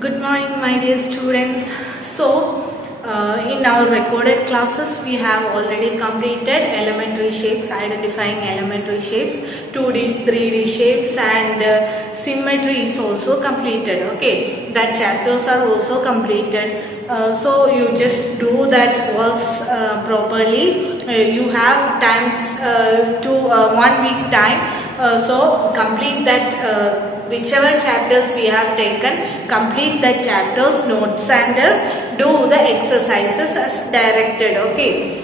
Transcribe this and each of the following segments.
Good morning, my dear students. In our recorded classes, we have already completed elementary shapes, identifying elementary shapes, 2D, 3D shapes, and symmetry is also completed. Okay, that chapters are also completed. So you just do that works properly. You have times to 1 week time. So complete that. Whichever chapters we have taken, complete the chapters, notes, and do the exercises as directed. Okay.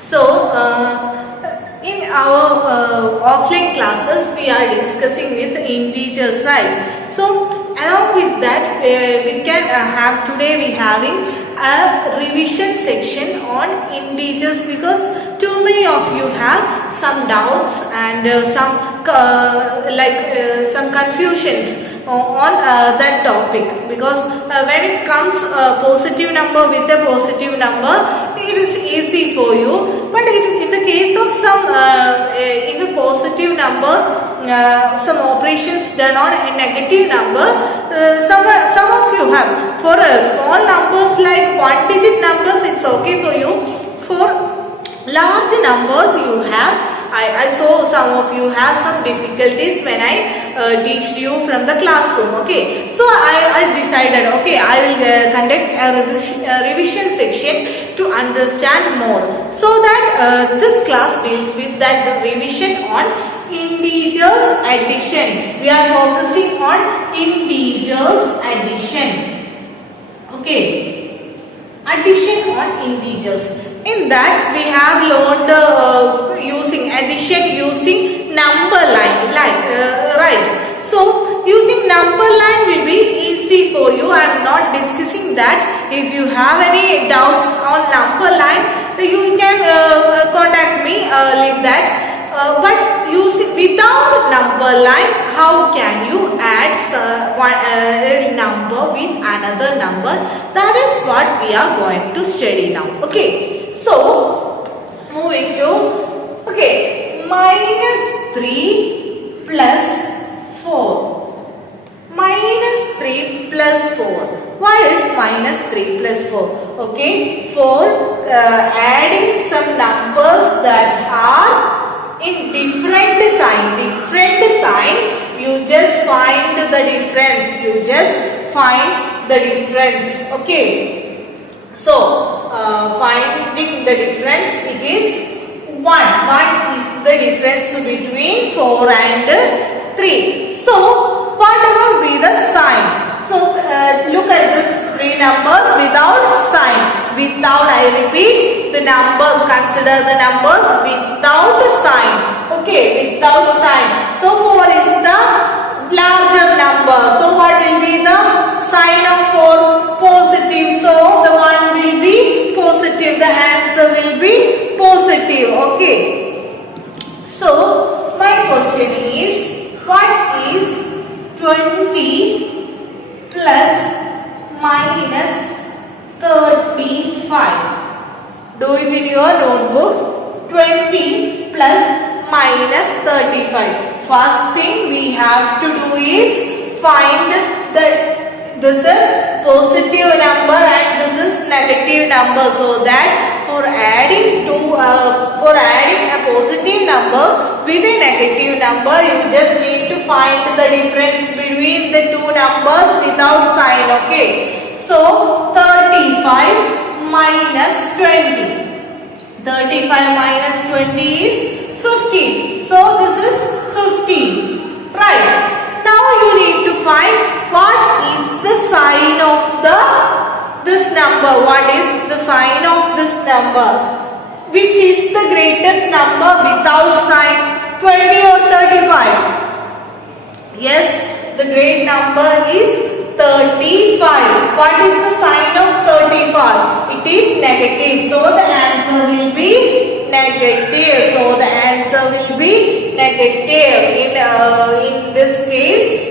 So in our offline classes, we are discussing with integers, right? So along with that, we can have today we having a revision section on integers, because too many of you have some doubts and some confusions on that topic, because when it comes positive number with a positive number, it is easy for you, but in the case of some if a positive number, some operations done on a negative number, some of you have, for small numbers like 1-digit numbers, it's okay for you. For large numbers you have, I saw some of you have some difficulties when I teached you from the classroom. Okay, so I decided, okay, I will conduct a revision section to understand more, so that this class deals with that revision on integers addition. We are focusing on integers addition. Okay, addition on integers. In that we have learned using addition using number line, right? So using number line will be easy for you. I am not discussing that. If you have any doubts on number line, you can contact me like that. But using without number line, how can you add one number with another number? That is what we are going to study now. Okay. So, moving to, okay, minus 3 plus 4. Minus 3 plus 4. What is minus 3 plus 4? Okay, for adding some numbers that are in different sign, you just find the difference. Okay. So, finding the difference, it is 1. 1 is the difference between 4 and 3. So, whatever be the sign. So, look at this 3 numbers without sign. Without, I repeat, the numbers, consider the numbers without sign. Okay, without sign. So, 4 is the larger number. So, what will be the sign of 4? Positive. So, the one will be positive. The answer will be positive. Okay. So, my question is, what is 20 plus minus 35? Do it in your notebook. 20 plus minus 35. First thing we have to do is find this is positive number and this is negative number, so that for adding a positive number with a negative number, you just need to find the difference between the two numbers without sign. Okay, so 35 minus 20. 35 minus 20 is 15. So this is 15. Right. Now you need to find what is the sign of this number. What is the sign of this number? Which is the greatest number without sign? 20 or 35? Yes, the great number is 35. What is the sign of 35? It is negative. So the answer will be negative. So the answer will be negative. In this case,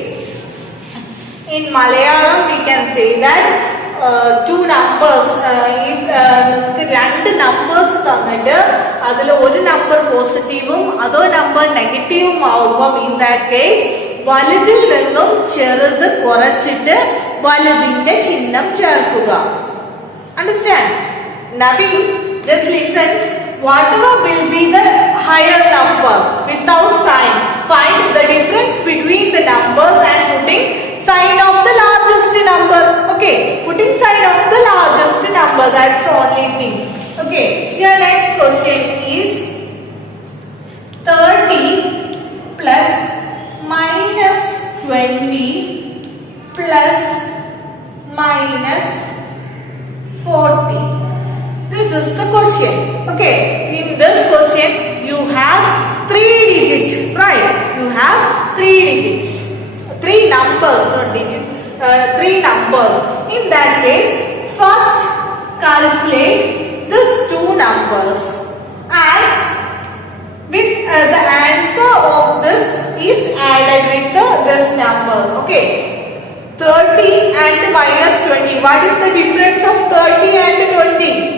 in Malayalam we can say that two numbers, if രണ്ട് numbers തന്നിട്ട് അതിൽ ഒരു number positive അതോ number negative ആവുമ്പോൾ, in that case വലുതിൽ നിന്നും ചെറുത് കുറച്ചിട്ട് വലുതിന്റെ ചിഹ്നം ചേർക്കുക. Understand? Nothing. Just listen. Whatever will be the higher number without sign, find the difference between the numbers and putting sign of the largest number. Okay, putting sign of the largest number. That's the only thing. Okay. Your next question is 30 plus minus 20 plus minus 40. This is the question. Okay, in this question you have 3 digits, right? You have 3 digits, 3 numbers, not digits, 3 numbers. In that case, first calculate these 2 numbers and with the answer of this is added with this number. Okay, 30 and minus 20. What is the difference of 30 and 20?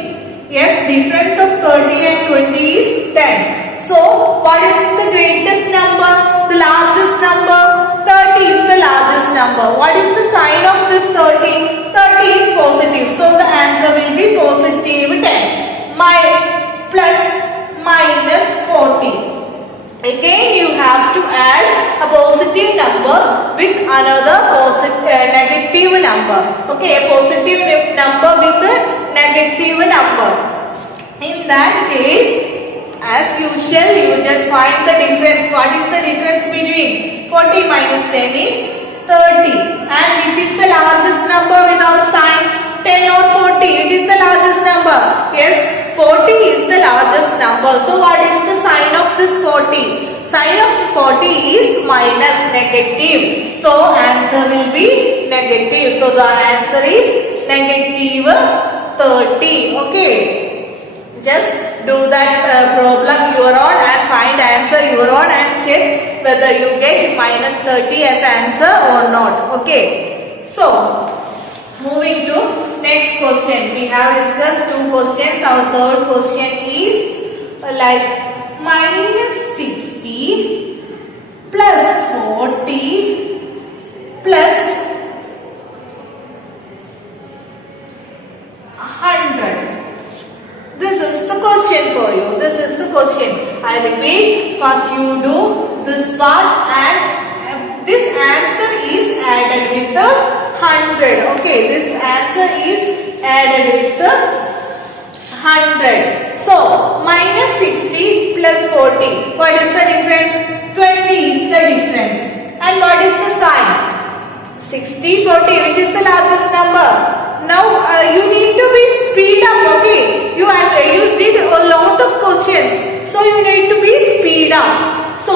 Yes, difference of 30 and 20 is 10. So, what is the greatest number? The largest number? 30 is the largest number. What is the sign of this 30? 30 is positive. So, the answer will be positive 10. Plus minus 40. Again, you have to add a positive number with another negative number. Okay, a positive number with a negative number. In that case, as usual, you just find the difference. What is the difference between 40 minus 10 is 30. And which is the largest number without sign? 10 or 40? Which is the largest number? Yes, 40 is the largest number. So what is the sign of this 40? Sign of 40 is minus, negative. So answer will be negative. So the answer is negative 30. Okay. Just do that problem your own and find answer your own and check whether you get minus 30 as answer or not. Okay. So moving to next question. We have discussed 2 questions. Our third question is like minus 60 plus 40 plus 100. This is the question for you. This is the question. I repeat. First you do this part and this answer is added with the 100. Okay, this answer is added with the 100. So, minus 60 plus 40. What is the difference? 20 is the difference. And what is the sign? 60, 40. Which is the largest number? Now, you need to be speed up. Okay, you did a lot of questions. So, you need to be speed up. So,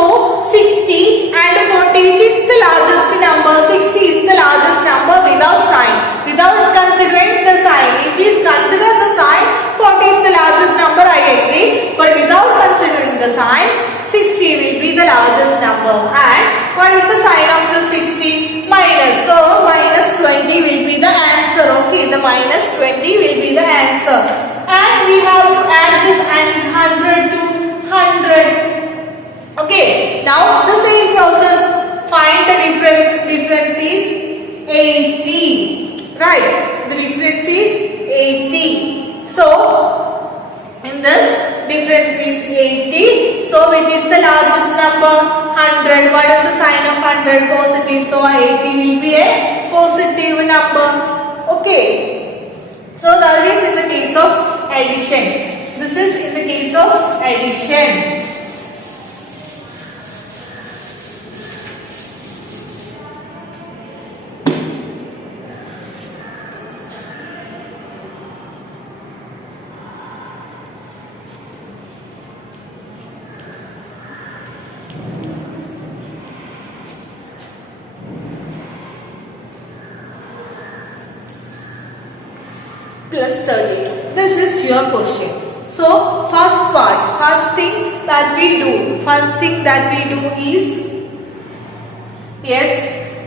60 and 40, which is the largest number? 60 is the largest number without sign, without considering the sign. If we consider the sign, 40 is the largest number, I agree. But without considering the signs, 60 will be the largest number. And what is the sign of the 60? Minus. So, minus 20 will be the answer. Okay, the minus 20 will be the answer. And we have to add this 100 to 100. Okay, now the same process. Find the difference. Difference is 80. Right, the difference is 80. So, in this, difference is 80. So, which is the largest number? 100. What is the sign of 100? Positive. So, 80 will be a positive number. Okay. So, that is in the case of addition. This is in the case of addition. Plus 30. This is your question. So, first part, first thing that we do is, yes,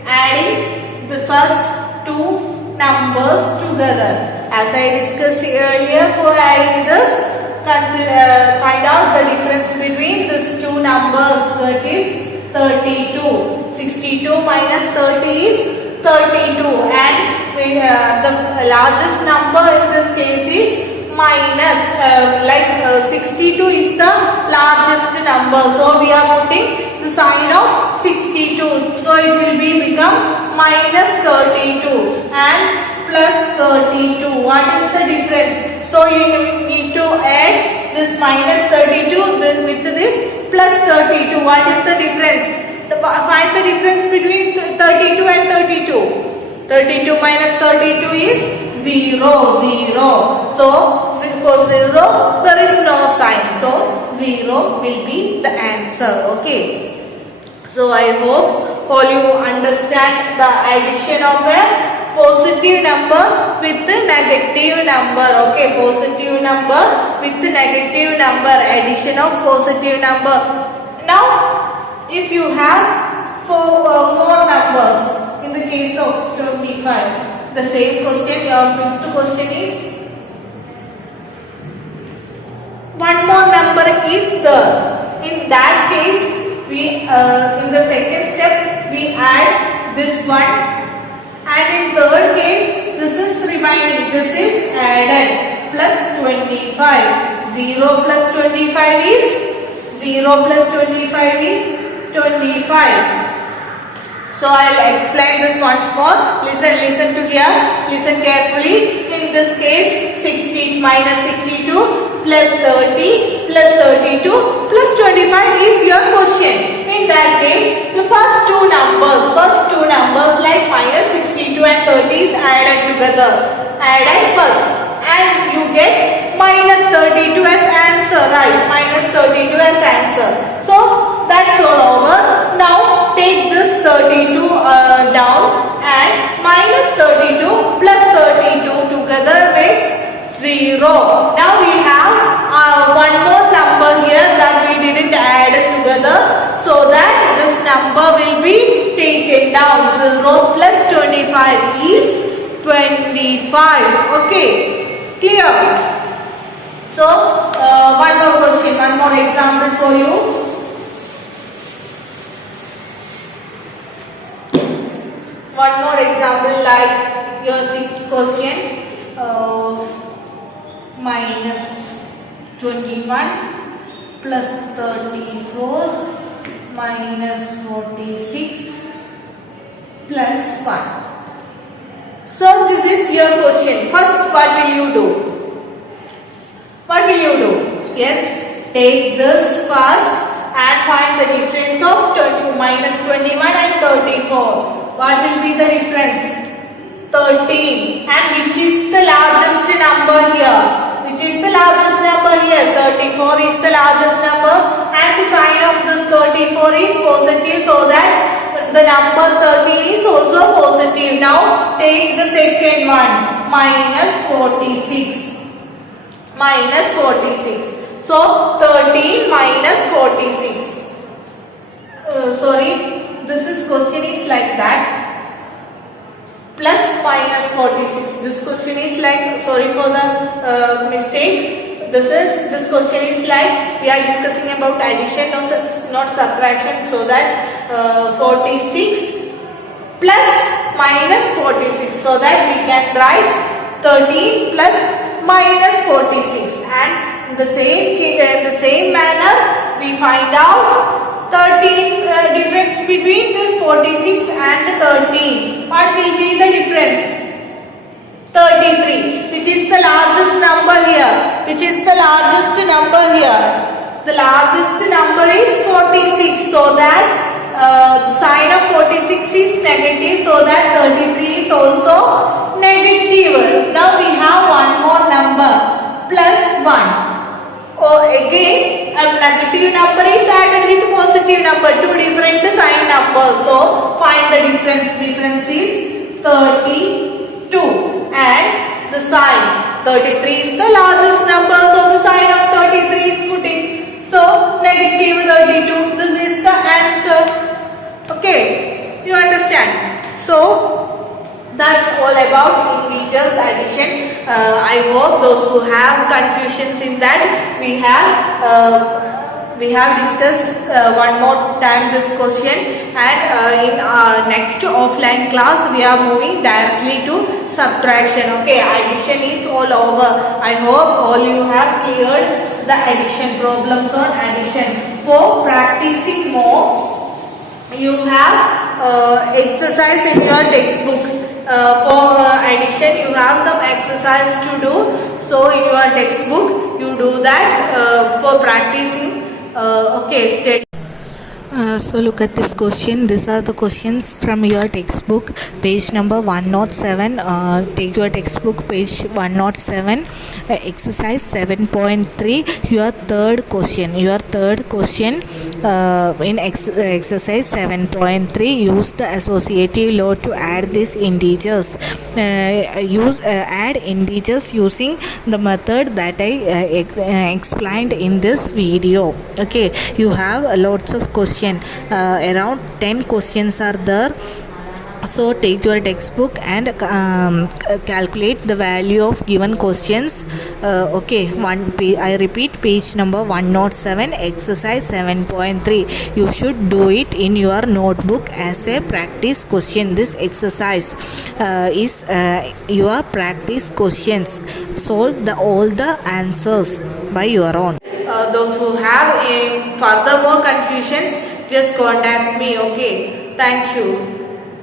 adding the first 2 numbers together. As I discussed earlier, for adding this, find out the difference between these 2 numbers, that is 32. 62 minus 30 is 32, and the largest number in this case is minus 62 is the largest number, so we are putting the sign of 62, so it will become minus 32 and plus 32. What is the difference? So you need to add this minus 32 with this plus 32. What is the difference? Find the difference between 32 and 32. 32 minus 32 is 0, 0. So for 0 there is no sign. So 0 will be the answer. Okay. So I hope all you understand the addition of a positive number with the negative number. Okay, positive number with the negative number, addition of positive number. Now if you have four more numbers in the case of 25, the same question, your fifth question is one more number is there. In that case, we in the second step we add this one, and in third case this is remaining, this is added, plus 25. 0 plus 25 is 0 plus 25 is 25. So I'll explain this once more. Listen to here. Listen carefully. In this case, 16 minus 62 plus 30 plus 32 plus 25 is your question. In that case, the first two numbers like minus 62 and 30 is added together. Added first, and you get minus 32 as answer, right? Minus 32 as answer. So that's all over. Now take this 32 down, and minus 32 plus 32 together makes 0. Now we have one more number here that we didn't add together, so that this number will be taken down. 0 plus 25 is 25. Okay, clear? So one more question, one more example for you. One more example like your sixth question, minus 21 plus 34 minus 46 plus 1. So this is your question. First, what will you do? What will you do? Yes, take this first and find the difference of minus 21 and 34. What will be the difference? 13. And which is the largest number here? Which is the largest number here? 34 is the largest number, and the sign of this 34 is positive, so that the number 13 is also positive. Now take the second one, minus 46. Minus 46. So 13 minus 46. This question is like that. Plus minus 46. This question is like, sorry for the mistake. This question is like, we are discussing about addition, not subtraction. So that 46 plus minus 46. So that we can write 13 plus minus 46. And in the same manner, we find out 13 difference between this 46 and 13. What will be the difference? 33. Which is the largest number here? Which is the largest number here? The largest number is 46. So that sign of 46 is negative. So that 33 is also negative. Now we have one more number, plus 1. Again, a negative number is added with positive number, two different sign numbers. So find the difference. Difference is 32, and the sign 33 is the largest number, so the sign of 33 is putting. So negative 32. This is the answer. Okay, you understand? So that's all about integers addition. I hope those who have confusions in that, we we have discussed one more time this question, and in our next offline class we are moving directly to subtraction. Okay, addition is all over. I hope all you have cleared the addition problems on addition. For practicing more, you have exercise in your textbook. For addition you have some exercise to do, so in your textbook you do that for practicing. Okay, stay. So look at this question. These are the questions from your textbook, page number 107. Take your textbook, page 107, exercise 7.3, your third question. In exercise 7.3, use the associative law to add these integers. Add integers using the method that I explained in this video. Okay, you have lots of questions. Around 10 questions are there. So take your textbook and calculate the value of given questions. I repeat, page number 107, exercise 7.3. You should do it in your notebook as a practice question. This exercise is your practice questions. Solve all the answers by your own. Those who have further more confusions, just contact me. Okay, thank you.